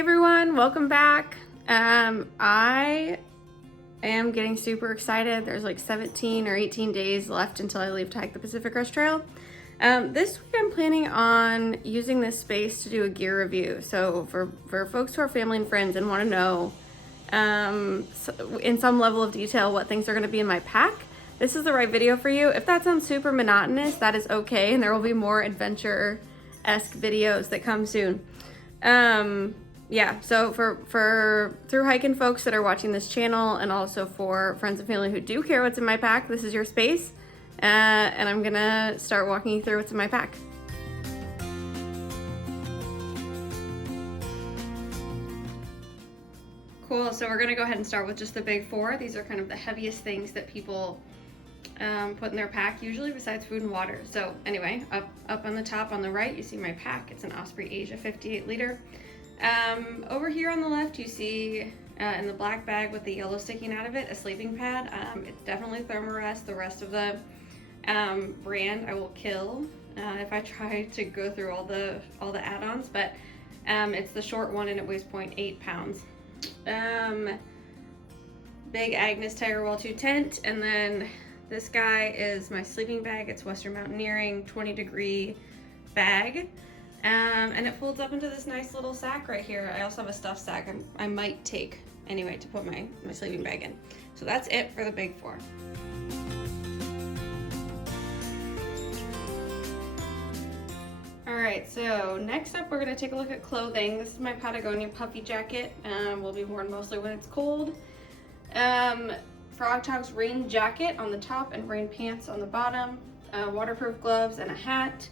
everyone, welcome back. I am getting super excited. There's like 17 or 18 days left until I leave to hike the Pacific Crest Trail. This week I'm planning on using this space to do a gear review. So for folks who are family and friends and want to know in some level of detail what things are going to be in my pack, this is the right video for you. If that sounds super monotonous, that is okay, and there will be more adventure-esque videos that come soon. Yeah, so for through hiking folks that are watching this channel, and also for friends and family who do care what's in my pack, this is your space, and I'm gonna start walking you through what's in my pack. Cool, so we're gonna go ahead and start with just the big four. These are kind of the heaviest things that people put in their pack, usually besides food and water. So anyway, up on the top on the right, you see my pack. It's an Osprey Asia 58 liter. Over here on the left, you see in the black bag with the yellow sticking out of it, a sleeping pad. It's definitely Thermarest. The rest of the brand I will kill if I try to go through all the add-ons, but it's the short one and it weighs 0.8 pounds. Big Agnes Tiger Wall 2 tent, and then this guy is my sleeping bag. It's Western Mountaineering 20-degree bag. And it folds up into this nice little sack right here. I also have a stuffed sack I might take anyway to put my sleeping bag in. So that's it for the big four. All right, so next up we're gonna take a look at clothing. This is my Patagonia puffy jacket. Will be worn mostly when it's cold. Frog Tops rain jacket on the top and rain pants on the bottom. Waterproof gloves and a hat.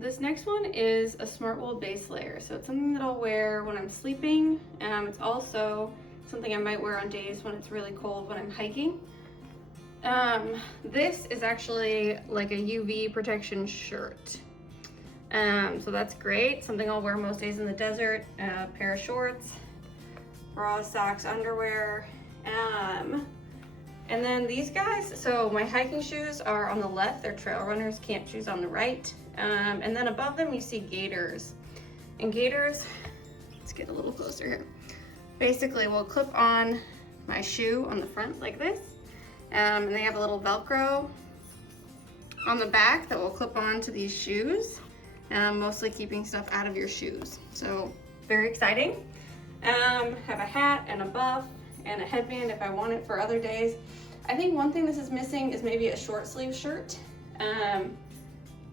This next one is a Smartwool base layer. So it's something that I'll wear when I'm sleeping. It's also something I might wear on days when it's really cold when I'm hiking. This is actually like a UV protection shirt. So that's great. Something I'll wear most days in the desert. A pair of shorts, bras, socks, underwear. And then these guys, so my hiking shoes are on the left, they're trail runners, camp shoes on the right. And then above them you see gaiters. And gaiters, let's get a little closer here. Basically we'll clip on my shoe on the front like this. And they have a little Velcro on the back that will clip on to these shoes, mostly keeping stuff out of your shoes. So very exciting. Have a hat and a buff and a headband if I want it for other days. I think one thing this is missing is maybe a short sleeve shirt, and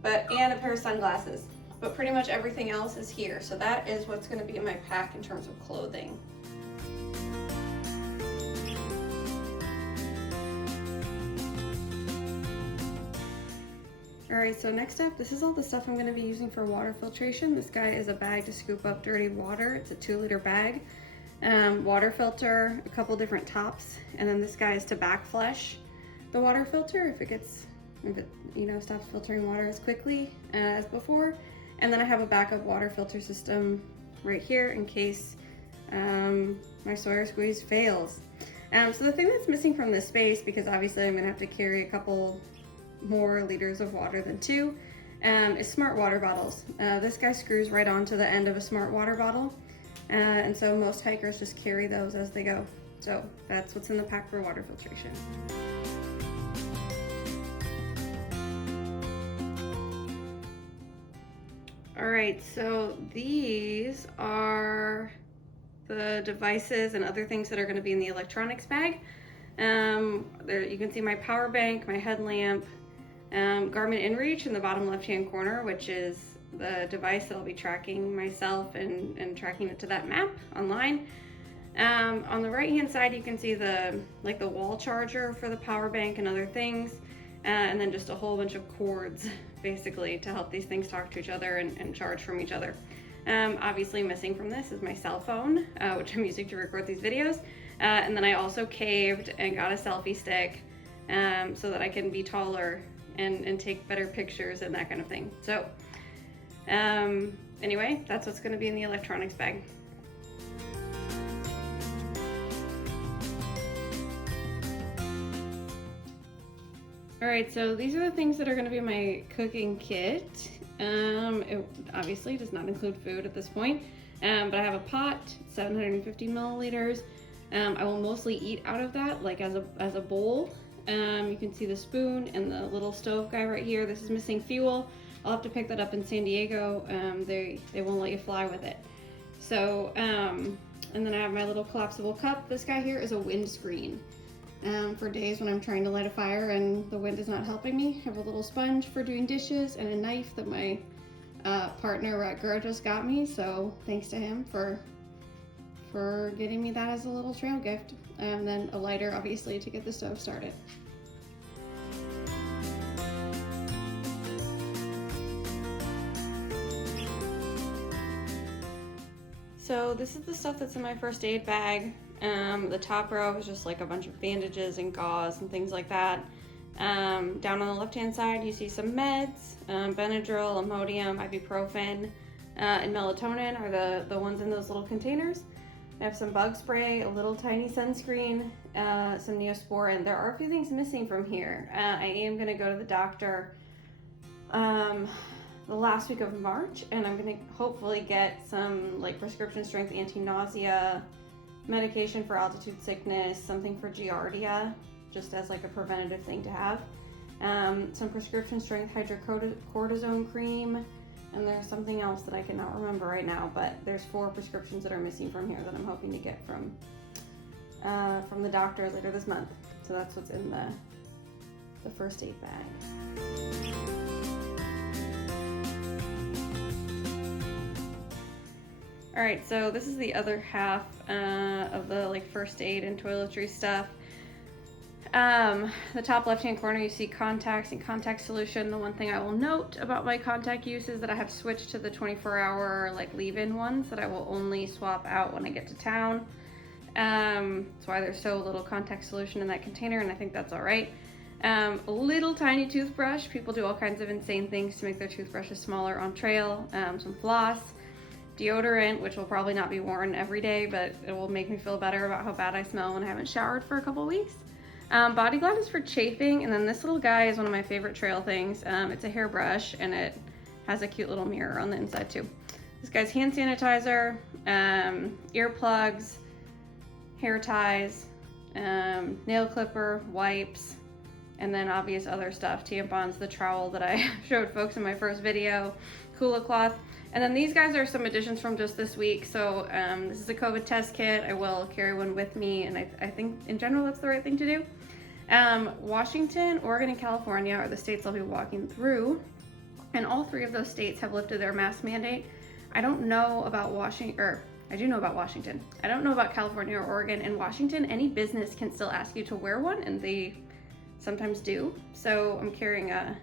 a pair of sunglasses. But pretty much everything else is here. So that is what's gonna be in my pack in terms of clothing. All right, so next up, this is all the stuff I'm gonna be using for water filtration. This guy is a bag to scoop up dirty water. It's a 2-liter bag. Water filter, a couple different tops, and then this guy is to back flush the water filter if it stops filtering water as quickly as before. And then I have a backup water filter system right here in case my Sawyer squeeze fails. So the thing that's missing from this space, because obviously I'm gonna have to carry a couple more liters of water than 2, is smart water bottles. This guy screws right onto the end of a smart water bottle. And so most hikers just carry those as they go. So that's what's in the pack for water filtration. All right, so these are the devices and other things that are gonna be in the electronics bag. There you can see my power bank, my headlamp, Garmin InReach in the bottom left-hand corner, which is the device that I'll be tracking myself and tracking it to that map online. On the right-hand side, you can see the wall charger for the power bank and other things, and then just a whole bunch of cords, basically, to help these things talk to each other and charge from each other. Obviously missing from this is my cell phone, which I'm using to record these videos. And then I also caved and got a selfie stick so that I can be taller and take better pictures and that kind of thing. So anyway, that's what's going to be in the electronics bag. All right, so these are the things that are going to be my cooking kit. It obviously does not include food at this point. But I have a pot, 750 milliliters. I will mostly eat out of that, like as a bowl. You can see the spoon and the little stove guy right here. This is missing fuel. I'll have to pick that up in San Diego. They won't let you fly with it. So, and then I have my little collapsible cup. This guy here is a windscreen. For days when I'm trying to light a fire and the wind is not helping me. I have a little sponge for doing dishes and a knife that my partner at Gura just got me. So thanks to him for getting me that as a little trail gift. And then a lighter, obviously, to get the stove started. So this is the stuff that's in my first aid bag. The top row is just like a bunch of bandages and gauze and things like that. Down on the left-hand side, you see some meds, Benadryl, Imodium, ibuprofen, and melatonin are the ones in those little containers. I have some bug spray, a little tiny sunscreen, some Neosporin. There are a few things missing from here. I am gonna go to the doctor the last week of March, and I'm gonna hopefully get some like prescription strength anti-nausea medication for altitude sickness, something for giardia, just as like a preventative thing to have. Some prescription strength hydrocortisone cream, and there's something else that I cannot remember right now, but there's 4 prescriptions that are missing from here that I'm hoping to get from the doctor later this month. So that's what's in the first aid bag. All right, so this is the other half of the like first aid and toiletry stuff. The top left-hand corner, you see contacts and contact solution. The one thing I will note about my contact use is that I have switched to the 24-hour like leave-in ones that I will only swap out when I get to town. That's why there's so little contact solution in that container, and I think that's all right. A little tiny toothbrush. People do all kinds of insane things to make their toothbrushes smaller on trail. Some floss. Deodorant, which will probably not be worn every day, but it will make me feel better about how bad I smell when I haven't showered for a couple weeks. Body glove is for chafing, and then this little guy is one of my favorite trail things. It's a hairbrush, and it has a cute little mirror on the inside too. This guy's hand sanitizer, earplugs, hair ties, nail clipper, wipes, and then obvious other stuff, tampons, the trowel that I showed folks in my first video, Kula cloth. And then these guys are some additions from just this week. So this is a COVID test kit. I will carry one with me, and I think in general that's the right thing to do. Washington, Oregon, and California are the states I'll be walking through, and all 3 of those states have lifted their mask mandate. I don't know about Washington, or I do know about Washington. I don't know about California or Oregon. In Washington, any business can still ask you to wear one, and they sometimes do. So I'm carrying an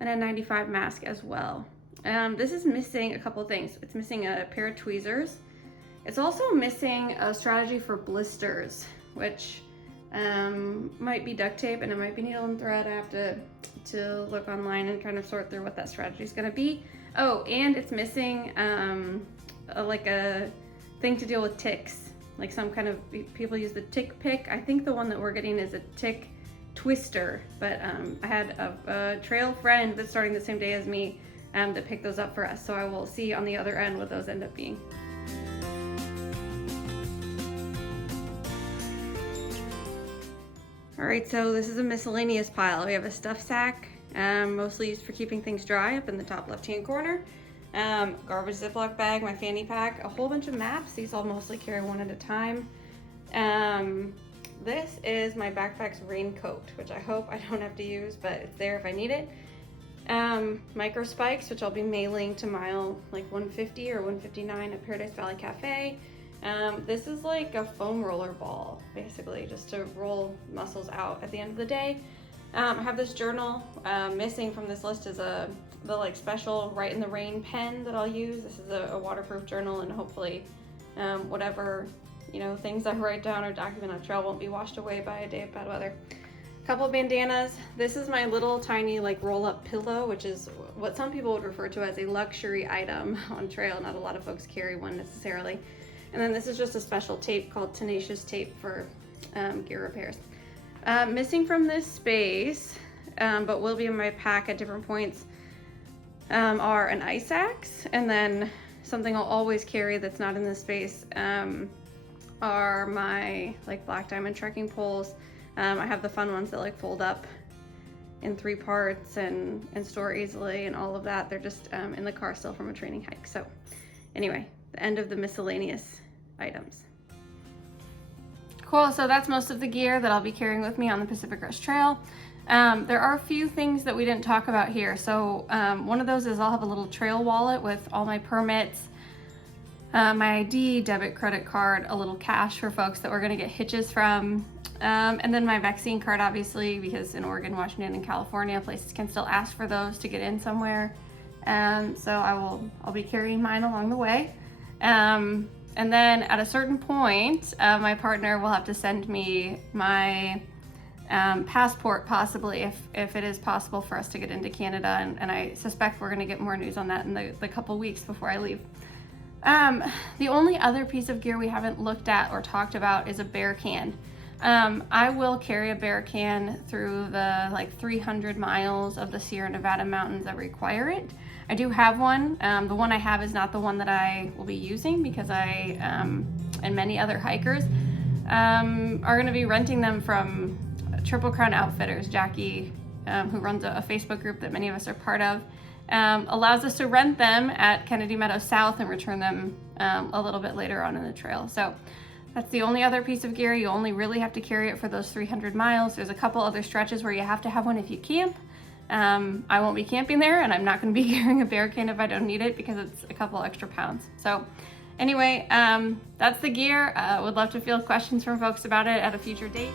N95 mask as well. This is missing a couple of things. It's missing a pair of tweezers. It's also missing a strategy for blisters, which might be duct tape, and it might be needle and thread. I have to look online and kind of sort through what that strategy is going to be. Oh, and it's missing like a thing to deal with ticks. Like some kind of, people use the tick pick. I think the one that we're getting is a tick twister, but I had a trail friend that's starting the same day as me that picked those up for us. So I will see on the other end what those end up being. All right, so this is a miscellaneous pile. We have a stuff sack, mostly used for keeping things dry, up in the top left-hand corner. Garbage Ziploc bag, my fanny pack, a whole bunch of maps. These I'll mostly carry one at a time. This is my backpack's raincoat, which I hope I don't have to use, but it's there if I need it. Micro spikes, which I'll be mailing to mile like 150 or 159 at Paradise Valley Cafe. This is like a foam roller ball, basically, just to roll muscles out at the end of the day. I have this journal. Missing from this list is the like special Write in the Rain pen that I'll use. This is a waterproof journal, and hopefully whatever things I write down or document on trail won't be washed away by a day of bad weather. Couple bandanas. This is my little tiny like roll-up pillow, which is what some people would refer to as a luxury item on trail. Not a lot of folks carry one necessarily. And then this is just a special tape called tenacious tape for gear repairs. Missing from this space, but will be in my pack at different points, are an ice axe and then something I'll always carry that's not in this space are my like black diamond trekking poles. I have the fun ones that like fold up in 3 parts and store easily and all of that. They're just in the car still from a training hike. So anyway, the end of the miscellaneous items. Cool, so that's most of the gear that I'll be carrying with me on the Pacific Crest Trail. There are a few things that we didn't talk about here. So one of those is I'll have a little trail wallet with all my permits, my ID, debit, credit card, a little cash for folks that we're gonna get hitches from, and then my vaccine card, obviously, because in Oregon, Washington, and California, places can still ask for those to get in somewhere. So I'll be carrying mine along the way. And then at a certain point, my partner will have to send me my passport, possibly, if it is possible for us to get into Canada. And I suspect we're gonna get more news on that in the couple weeks before I leave. The only other piece of gear we haven't looked at or talked about is a bear can. I will carry a bear can through the like 300 miles of the Sierra Nevada mountains that require it. I do have one. The one I have is not the one that I will be using because I, and many other hikers, are gonna be renting them from Triple Crown Outfitters. Jackie, who runs a Facebook group that many of us are part of, allows us to rent them at Kennedy Meadows South and return them a little bit later on in the trail. So that's the only other piece of gear. You only really have to carry it for those 300 miles. There's a couple other stretches where you have to have one if you camp. I won't be camping there, and I'm not going to be carrying a bear can if I don't need it because it's a couple extra pounds. So anyway, that's the gear. Would love to field questions from folks about it at a future date.